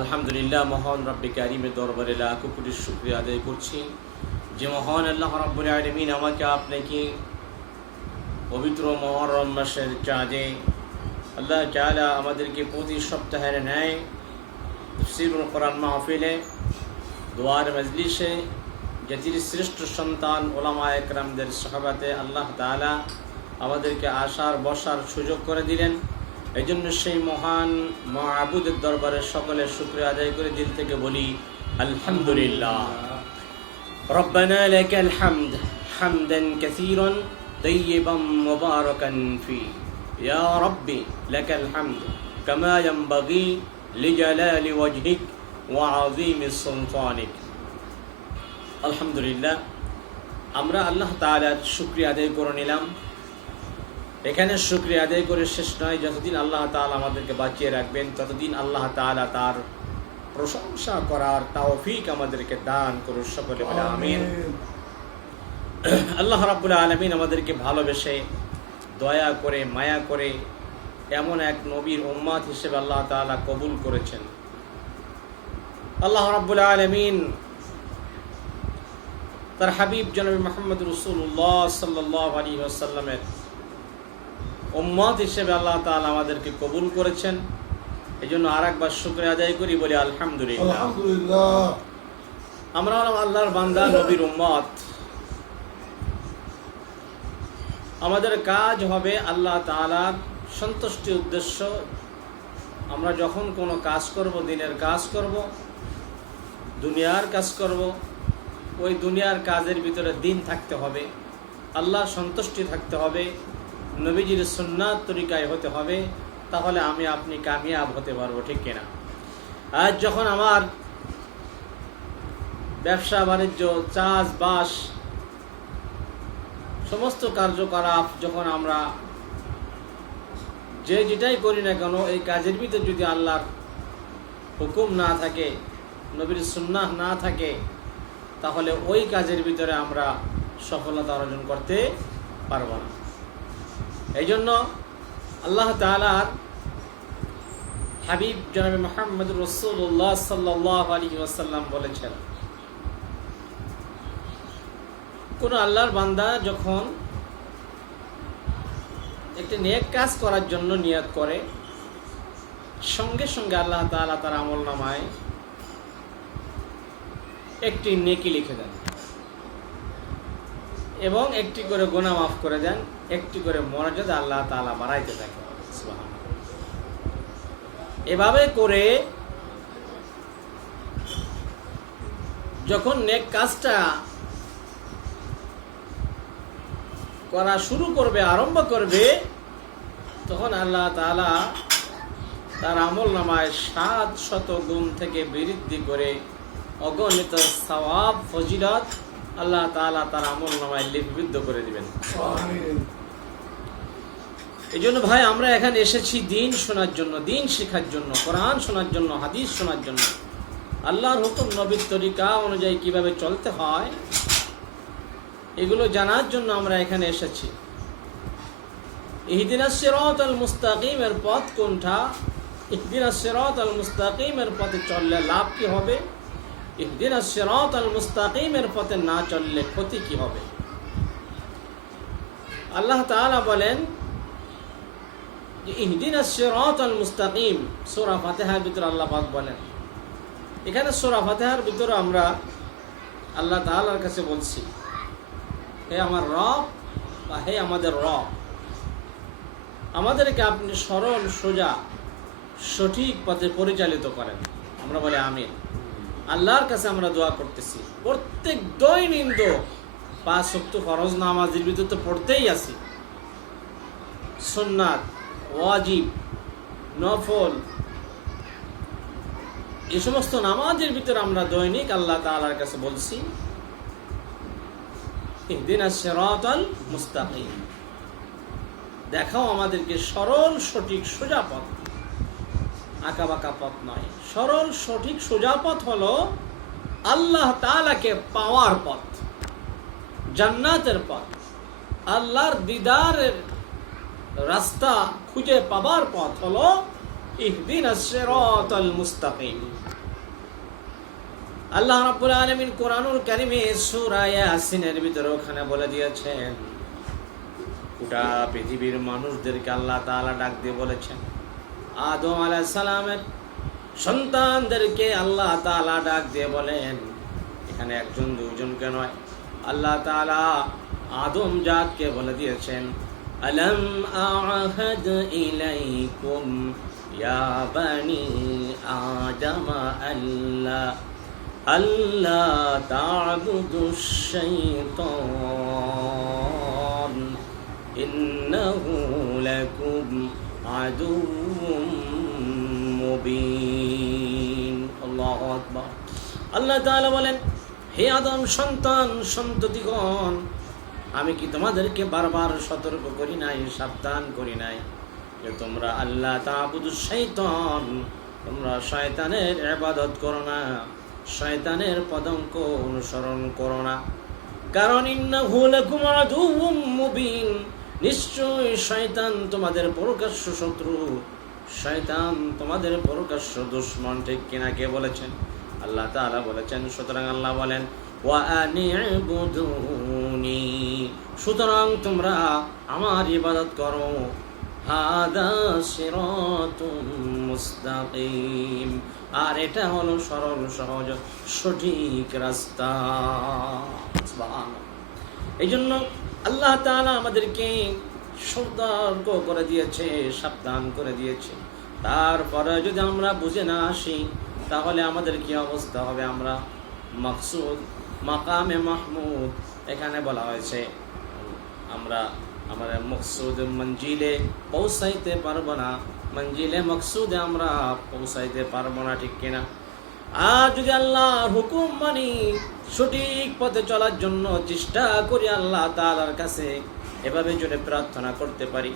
আলহামদুলিল্লাহ, মহান রব্বে কারিমের দরবারে লাখো কোটি শুকরিয়া আদায় করছি যে মহান আল্লাহ রাব্বুল আলামিন আমাকে আপনাকে পবিত্র মুহররম মাসের চাঁদে আল্লাহ তাআলা আমাদেরকে প্রতি সপ্তাহের ন্যায় তাফসীরুল কোরআন মাহফিলে দোয়ার মজলিসে জাতির শ্রেষ্ঠ সন্তান ওলামায়ে কেরামদের সাহাবাতে আল্লাহ তাআলা আমাদেরকে আসার বসার সুযোগ করে দিলেন। এই জন্য সেই মহান মাবুদের দরবারে সকলের শুকরিয়া আদায় করে দিল থেকে বলি আলহামদুলিল্লাহ। রব্বানা লাকাল হামদ হামদান কাসীরান তাইয়িবান মুবারাকান ফি ইয়া রাব্বি লাকাল হামদ কামা ইয়ানবাগি লিজালালি ওয়াজহিক ওয়া আযীমি সুলতানিক। আলহামদুলিল্লাহ, আমরা আল্লাহ তাআলার শুকরিয়া আদায় করে নিলাম। এখানে শুকরিয়া আদায় করে শেষ নয়, যতদিন আল্লাহ তাআলা আমাদেরকে বাঁচিয়ে রাখবেন ততদিন আল্লাহ তাআলা তার প্রশংসা করার তৌফিক আমাদেরকে দান করুন, সকলে বলে আমিন। আল্লাহ রাব্বুল আলামিন আমাদেরকে ভালোবেসে দয়া করে মায়া করে এমন এক নবীর উম্মত হিসেবে আল্লাহ তাআলা কবুল করেছেন। আল্লাহ রাব্বুল আলামিন তার হাবিব জনাবে মুহাম্মদ রাসূলুল্লাহ সাল্লাল্লাহু আলাইহি ওয়াসাল্লামের উম্মত হিসেবে আল্লাহ তাআলা আমাদেরকে কবুল করেছেন। এই জন্য আরেকবার শুকরিয়া আদায় করি, বলি আলহামদুলিল্লাহ। আমরা হলাম আল্লাহর বান্দা, নবীর উম্মত। আমাদের কাজ হবে আল্লাহ তাআলার সন্তুষ্টি উদ্দেশ্য। আমরা যখন কোনো কাজ করব, দিনের কাজ করব, দুনিয়ার কাজ করব, ওই দুনিয়ার কাজের ভিতরে দিন থাকতে হবে, আল্লাহর সন্তুষ্টি থাকতে হবে, নবীজির সুন্নাত তরিকায় হতে হবে, তাহলে আমি আপনি কামিয়াব হতে পারবো, ঠিক কিনা? আজ যখন আমার ব্যবসা বাণিজ্য চাষবাস সমস্ত কার্যকলাপ যখন আমরা যেটাই করি না কেন, এই কাজের ভিতরে যদি আল্লাহর হুকুম না থাকে, নবীর সুন্নাহ না থাকে, তাহলে ওই কাজের ভিতরে আমরা সফলতা অর্জন করতে পারবো না। এই জন্য আল্লাহ তাআলার হাবিব জনাবে মুহাম্মদ রাসূলুল্লাহ সাল্লাল্লাহু আলাইহি ওয়াসাল্লাম বলেছেন, কোন আল্লাহর বান্দা যখন একটি নেক কাজ করার জন্য নিয়ত করে, সঙ্গে সঙ্গে আল্লাহ তাআলা তার আমলনামায় একটি নেকি লিখে দেন এবং একটি করে গুনাহ মাফ করে দেন, একটি করে মর্যাদা আল্লাহ তাআলা বাড়াইতে থাকে। এভাবে করে যখন নেক কাজটা করা শুরু করবে, আরম্ভ করবে, তখন আল্লাহ তাআলা তার আমলনামায় 700 গুণ থেকে বৃদ্ধি করে অগণিত সওয়াব ফজিলত আল্লাহ তাআলা তার আমলনামায় লিপিবদ্ধ করে দিবেন। এই জন্য ভাই, আমরা এখানে এসেছি দিন শোনার জন্য, দিন শেখার জন্য, কোরআন শোনার জন্য, হাদিস শোনার জন্য, আল্লাহর হুকুম নবীর তরিকা অনুযায়ী কিভাবে চলতে হয় এগুলো জানার জন্য আমরা এখানে এসেছি। ইহদিনাস সিরাতাল মুস্তাকিমের পথ কোনটা, ইহদিনাস সিরাতাল মুস্তাকিমের পথে চললে লাভ কি হবে, ইহদিনাস সিরাতাল মুস্তাকিমের পথে না চললে ক্ষতি কি হবে। আল্লাহ তাআলা বলেন যে ইহদিনাস সিরাতাল মুস্তাকিম, সূরা ফাতিহার ভিতরে আল্লাহ পাক বলেন। এখানে সূরা ফাতিহার ভিতরে আমরা আল্লাহ তাআলার কাছে বলছি, হে আমার রব বা হে আমাদের রব, আমাদেরকে আপনি সরল সোজা সঠিক পথে পরিচালিত করেন। আমরা বলি আমিন। আল্লাহর কাছে আমরা দোয়া করতেছি। প্রত্যেক দৈনিক 5 ওয়াক্ত ফরজ নামাজের ভিতরে তো পড়তেই আছি, সুন্নাত, ওয়াজিব, নফল, এই সমস্ত নামাজের ভিতরে আমরা দৈনিক আল্লাহ তাআলার কাছে বলছি, ইহদিনাস সিরাতাল মুস্তাকিম, দেখাও আমাদেরকে সরল সঠিক সোজা পথ, আঁকা বাঁকা পথ নয়। সরল সঠিক সোজা পথ হলো আল্লাহ তাআলাকে পাওয়ার পথ, জান্নাতের পথ, আল্লাহর দিদারের রাস্তা খুঁজে পাবার পথ হলো ইহদিনাস সিরাতাল মুস্তাকিম। আল্লাহ রাব্বুল আলামিন কোরআনুল কারীমে সূরা ইয়াসিনের ভিতরে ওখানে বলে দিয়েছেন, গোটা পৃথিবীর মানুষদেরকে আল্লাহ তাআলা ডাক দিয়ে বলেছেন, আদম আলাইহিস সালামের সন্তানদেরকে আল্লাহ তাআলা ডাক দিয়ে বলেন, এখানে একজন দুইজনকে নয়, আল্লাহ তাআলা আদম জাতকে বলে দিয়েছেন, আলাম আ'হাদ ইলাইকুম ইয়া বানি আদম আল্লাহ তা'বুদুশ শাইতান ইন্নাহু লাকুম আদুউম মুবিন। আল্লাহু আকবার। আল্লাহ তাআলা বলেন, হে আদম সন্তান সন্ততিগণ, আমি কি তোমাদেরকে বারবার সতর্ক করি নাই, সাবধান করি নাই যে তোমরা আল্লাহ তা'বুদুশ শাইতান, তোমরা শয়তানের ইবাদত করো না, শয়তানের পদঙ্ক অনুসরণ করো না। কারণ ইন্নাহু লাকুম আদুউম মুবিন, নিশ্চয় শয়তান তোমাদের প্রকাশ্য শত্রু, শয়তান তোমাদের প্রকাশ্য দুশমন। ঠিক কিনা? কে বলেছেন? আল্লাহ তাআলা বলেছেন। সুতরাং আল্লাহ বলেন, ওয়া আনি'বুদুনি, সুতরাং তোমরা আমার ইবাদত করো। হাদা সিরাতুম মুস্তাকিম, আর এটা হলো সরল সহজ সঠিক রাস্তা। সুবহানাল্লাহ। এই জন্য আল্লাহ তাআলা আমাদেরকে সতর্ক করে দিয়েছে, সাবধান করে দিয়েছে। তারপরে যদি আমরা বুঝে না আসি, তাহলে আমাদের কি অবস্থা হবে? আমরা মাকসুদ মাকামে মাহমুদ, এখানে বলা হয়েছে আমরা আমাদের মকসুদ মঞ্জিলে পৌঁছাইতে পারবো না, মঞ্জিলে মকসুদে আমরা পৌঁছাইতে পারবো না। ঠিক কিনা? আর যদি আল্লাহর হুকুম মানি, সঠিক পথে চলার জন্য চেষ্টা করি আল্লাহ তাআলার কাছে, এভাবে যদি প্রার্থনা করতে পারি,